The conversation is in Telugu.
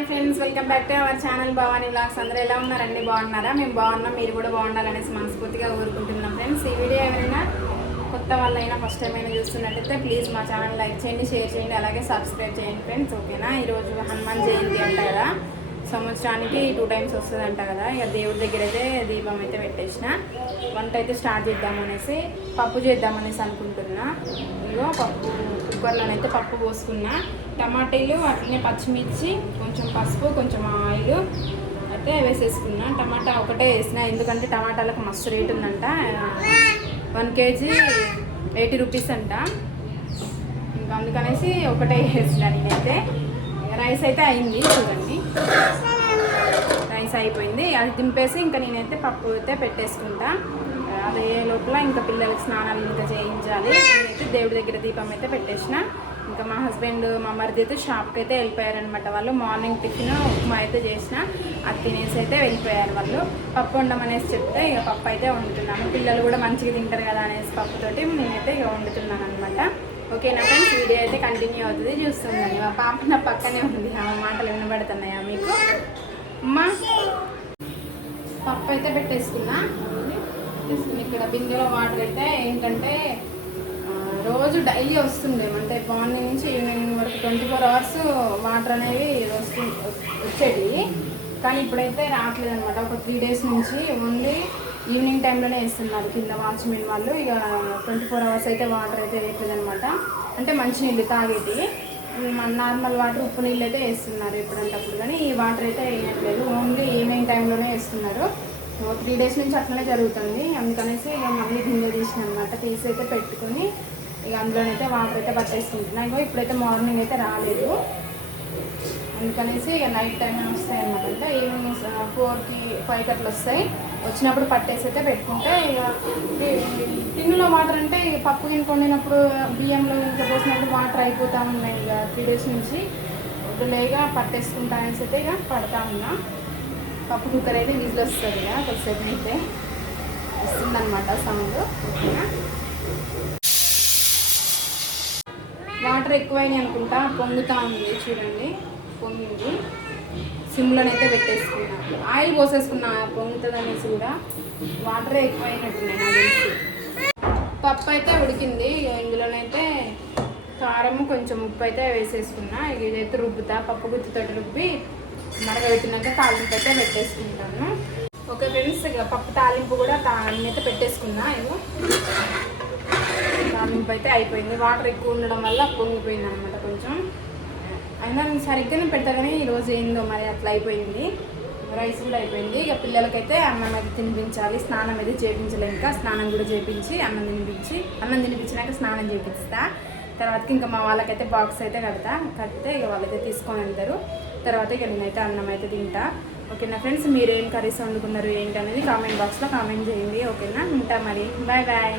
Hi friends welcome back to our channel Bhavani blogs అందరూ ఎలా ఉన్నారండి? బాగున్నారా? మేము బాగున్నాం మీరు కూడా బాగుండాలనేసి మనస్ఫూర్తిగా కోరుకుంటున్నాం ఫ్రెండ్స్. ఈ వీడియో ఎవరైనా కొత్త వాళ్ళైనా ఫస్ట్ టైం అయినా చూస్తున్నట్టయితే ప్లీజ్ మా ఛానల్ లైక్ చేయండి షేర్ చేయండి అలాగే సబ్స్క్రైబ్ చేయండి ఫ్రెండ్స్ ఓకేనా? ఈరోజు హనుమాన్ జయంతి అంట కదా సంవత్సరానికి టూ టైమ్స్ వస్తుందంట కదా. ఇక దేవుడి దగ్గర అయితే దీపం అయితే పెట్టేసిన. వంట అయితే స్టార్ట్ చేద్దామనేసి పప్పు చేద్దామనేసి అనుకుంటున్నా. ఇదిగో పప్పు కుక్కర్లోనైతే పప్పు పోసుకున్నా. టమాటాలు అట్లనే పచ్చిమిర్చి కొంచెం పసుపు కొంచెం ఆయిల్ అయితే వేసేసుకున్నా. టమాటా ఒకటే వేసిన. ఎందుకంటే టమాటాలకు మస్తు రేట్ ఉందంట. వన్ కేజీ ఎయిటీ రూపీస్ అంట. ఇంకా అందుకనేసి ఒకటే వేసిన నేనైతే. రైస్ అయితే అయింది చూడండి. రైస్ అయిపోయింది. అది దింపేసి ఇంకా నేనైతే పప్పు అయితే పెట్టేసుకుంటా. అదే లోపల ఇంకా పిల్లలకి స్నానాలు ఇంకా చేయించాలి. నేనైతే దేవుడి దగ్గర దీపం అయితే పెట్టేసిన. ఇంకా మా హస్బెండ్ మా మరిది అయితే షాప్కి అయితే వెళ్ళిపోయారనమాట వాళ్ళు. మార్నింగ్ టిఫిన్ ఉప్మా అయితే చేసిన. అది తినేసి అయితే వెళ్ళిపోయారు వాళ్ళు. పప్పు వండమనేసి చెప్తే ఇక పప్పు అయితే వండుతున్నాను. పిల్లలు కూడా మంచిగా తింటారు కదా అనేసి పప్పుతోటి నేనైతే ఇక వండుతున్నాను అనమాట ఓకేనా ఫ్రెండ్స్? వీడియో అయితే కంటిన్యూ అవుతుంది. చూస్తుందండి మా పాప నా పక్కనే ఉంది. ఆ మాటలు వినబడుతున్నాయా మీకు? అమ్మా. పప్పు అయితే పెట్టేసుకున్నా. ఇక్కడ బిందెలో వాటర్ అయితే ఏంటంటే రోజు డైలీ వస్తుంది అంటే మార్నింగ్ నుంచి ఈవినింగ్ వరకు ట్వంటీ ఫోర్ అవర్స్ వాటర్ అనేవి వస్తు వచ్చేవి కానీ ఇప్పుడైతే రావట్లేదు అనమాట ఒక త్రీ డేస్ నుంచి ఓన్లీ ఈవినింగ్ టైంలోనే వేస్తున్నారు. కింద వాచ్మెన్ వాళ్ళు. ఇక ట్వంటీ ఫోర్ అవర్స్ అయితే వాటర్ అయితే వేయట్లేదు అనమాట అంటే మంచినీళ్ళు తాగేటి. తాగేది నార్మల్ వాటర్ ఉప్పు నీళ్ళు అయితే వేస్తున్నారు ఎప్పుడంటప్పుడు కానీ ఈ వాటర్ అయితే వేయట్లేదు. ఓన్లీ ఈవినింగ్ టైంలోనే వేస్తున్నారు. త్రీ డేస్ నుంచి అట్లనే జరుగుతుంది. అందుకనేసి ఇక మళ్ళీ గింజ తీసిన అనమాట తీసి అయితే పెట్టుకొని ఇక అందులోనైతే వాటర్ అయితే పట్టేసుకుంటున్నాను ఇగో ఇప్పుడైతే మార్నింగ్ అయితే రాలేదు. అందుకనేసి ఇక నైట్ టైం వస్తాయి అనమాట అంటే ఈవినింగ్ ఫోర్కి ఫైవ్కి అట్లా వస్తాయి. వచ్చినప్పుడు పట్టేసి అయితే పెట్టుకుంటే ఇక టిన్నులో వాటర్ అంటే ఇక పప్పు గిన్నె వండినప్పుడు బియ్యంలో ఇంకా పోసినప్పుడు వాటర్ అయిపోతూ ఉన్నాయి ఇక త్రీ డేస్ నుంచి. లేగా పట్టేసుకుంటా అనేసి అయితే ఇక పడతా ఉన్నా. పప్పు కుక్కర్ అయితే విజిల్ వస్తుంది ఇక కొద్దిసేపు అయితే వస్తుందన్నమాట సౌండ్ ఓకేనా? వాటర్ ఎక్కువైనాయి అనుకుంటా పొంగుతూ ఉంది చూడండి పొంగింది. సిమ్లోనైతే పెట్టేసుకున్నాను ఆయిల్ పోసేసుకున్నా పొంగుతుంది అనేసి కూడా వాటరే ఎక్కువైనట్టున్నాయి నాకు పప్పు అయితే ఉడికింది ఇక ఇందులోనైతే కారం కొంచెం ఉప్పు అయితే వేసేసుకున్నా ఇక ఇదైతే రుబ్బుతా పప్పు గుత్తితోటి రుబ్బి మరగబెట్టినాక తాలింపు అయితే పెట్టేసుకుంటాను. ఓకే ఫ్రెండ్స్ ఇక పప్పు తాలింపు కూడా తాలింపు అయితే పెట్టేసుకున్నా ఇగో. తాలింపు అయితే అయిపోయింది. వాటర్ ఎక్కువ ఉండడం వల్ల పొంగిపోయింది అనమాట అయినా నేను సరిగ్గానే పెడతా కానీ ఈరోజు ఏందో మరి అట్లా అయిపోయింది. రైస్ కూడా అయిపోయింది. ఇక పిల్లలకైతే అన్నం అయితే తినిపించాలి. స్నానం అయితే చేయించలే ఇంకా. స్నానం కూడా చేయించి అన్నం తినిపించి అన్నం తినిపించినాక స్నానం చేపిస్తా. తర్వాతకి ఇంకా మా వాళ్ళకైతే బాక్స్ అయితే కడతా. కడితే ఇక వాళ్ళైతే తీసుకొని వెళ్తారు. తర్వాత ఇక నేనైతే అన్నం అయితే తింటా. ఓకేనా ఫ్రెండ్స్? మీరు ఏం కర్రీస్ వండుకున్నారు ఏంటి అనేది కామెంట్ బాక్స్లో కామెంట్ చేయండి. ఓకేనా? ఉంటా మరి. Bye bye.